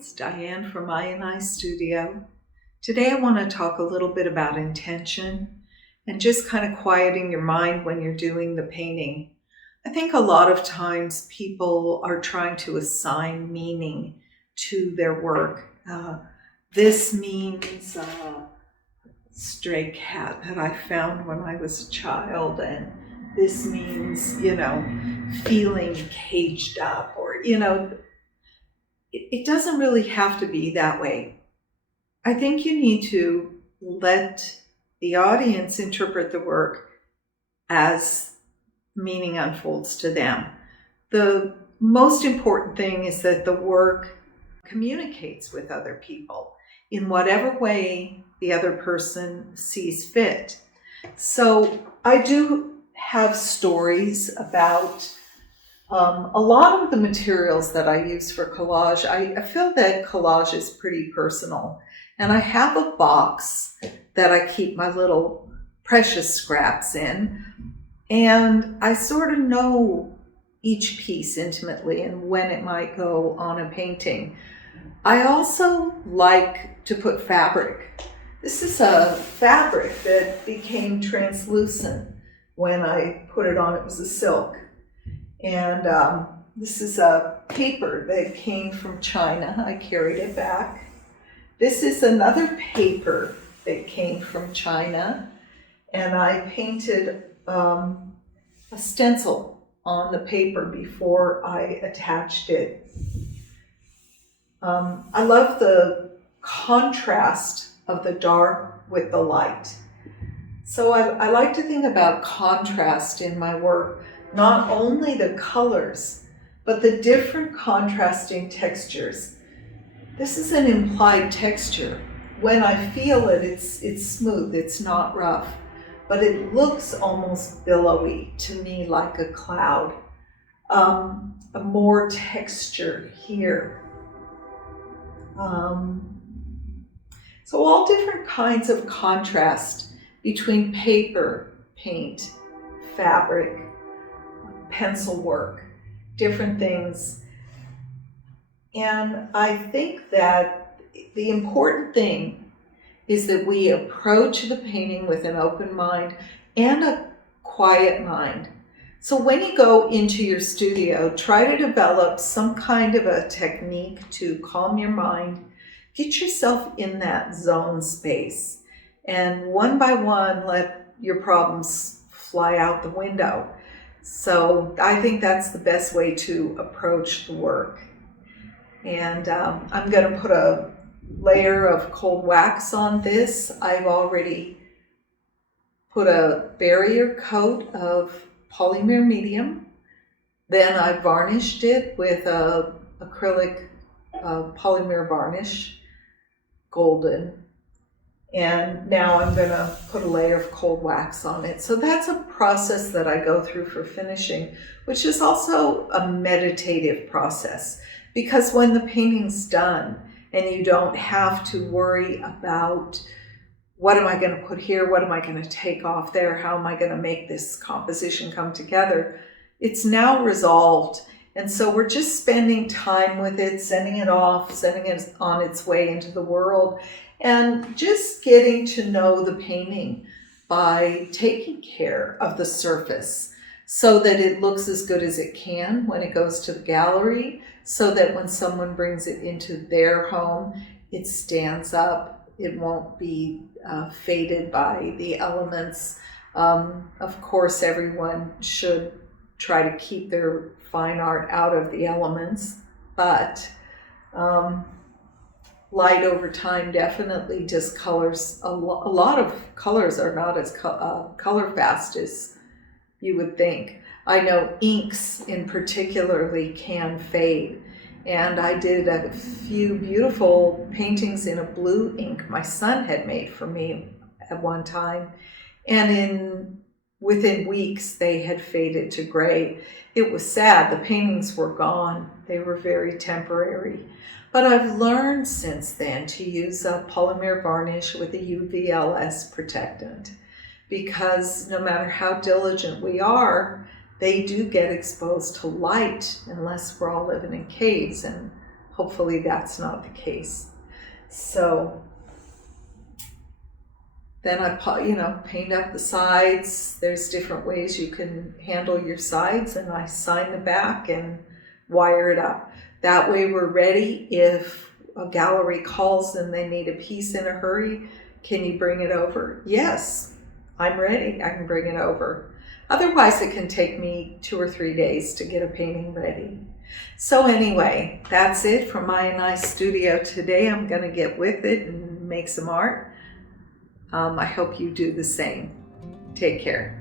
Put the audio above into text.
it's Diane from I Studio. Today I want to talk a little bit about intention and just kind of quieting your mind when you're doing the painting. I think a lot of times people are trying to assign meaning to their work. This means stray cat that I found when I was a child, and this means, feeling caged up, or, it doesn't really have to be that way. I think you need to let the audience interpret the work as meaning unfolds to them. The most important thing is that the work communicates with other people in whatever way the other person sees fit. So I do have stories about a lot of the materials that I use for collage. I feel that collage is pretty personal, and I have a box that I keep my little precious scraps in, and I sort of know each piece intimately and when it might go on a painting. I also like to put fabric. This is a fabric that became translucent when I put it on. It was a silk. And this is a paper that came from China. I carried it back. This is another paper that came from China, and I painted a stencil on the paper before I attached it. I love the contrast of the dark with the light. So I like to think about contrast in my work. Not only the colors, but the different contrasting textures. This is an implied texture. When I feel it, it's smooth, it's not rough, but it looks almost billowy to me, like a cloud. A more texture here. So all different kinds of contrast between paper, paint, fabric, pencil work, different things. And I think that the important thing is that we approach the painting with an open mind and a quiet mind. So when you go into your studio, try to develop some kind of a technique to calm your mind, get yourself in that zone space, and one by one, let your problems fly out the window. So I think that's the best way to approach the work. And I'm going to put a layer of cold wax on this. I've already put a barrier coat of polymer medium. Then I varnished it with a acrylic polymer varnish, golden. And now I'm going to put a layer of cold wax on it. So that's a process that I go through for finishing, which is also a meditative process. Because when the painting's done and you don't have to worry about what am I going to put here, what am I going to take off there, how am I going to make this composition come together, it's now resolved. And so we're just spending time with it, sending it off, sending it on its way into the world, and just getting to know the painting by taking care of the surface so that it looks as good as it can when it goes to the gallery, so that when someone brings it into their home, it stands up. It won't be faded by the elements. Of course, everyone should try to keep their fine art out of the elements, but light over time definitely discolors. A lot of colors are not as color fast as you would think. I know inks in particularly can fade, and I did a few beautiful paintings in a blue ink my son had made for me at one time, and within weeks they had faded to gray. It was sad. The paintings were gone. They were very temporary. But I've learned since then to use a polymer varnish with a UVLS protectant, because no matter how diligent we are, they do get exposed to light unless we're all living in caves, and hopefully that's not the case. So then I paint up the sides. There's different ways you can handle your sides, and I sign the back and wire it up. That way we're ready if a gallery calls and they need a piece in a hurry. Can you bring it over? Yes, I'm ready. I can bring it over. Otherwise, it can take me 2 or 3 days to get a painting ready. So anyway, that's it from my and I studio today. I'm going to get with it and make some art. I hope you do the same. Take care.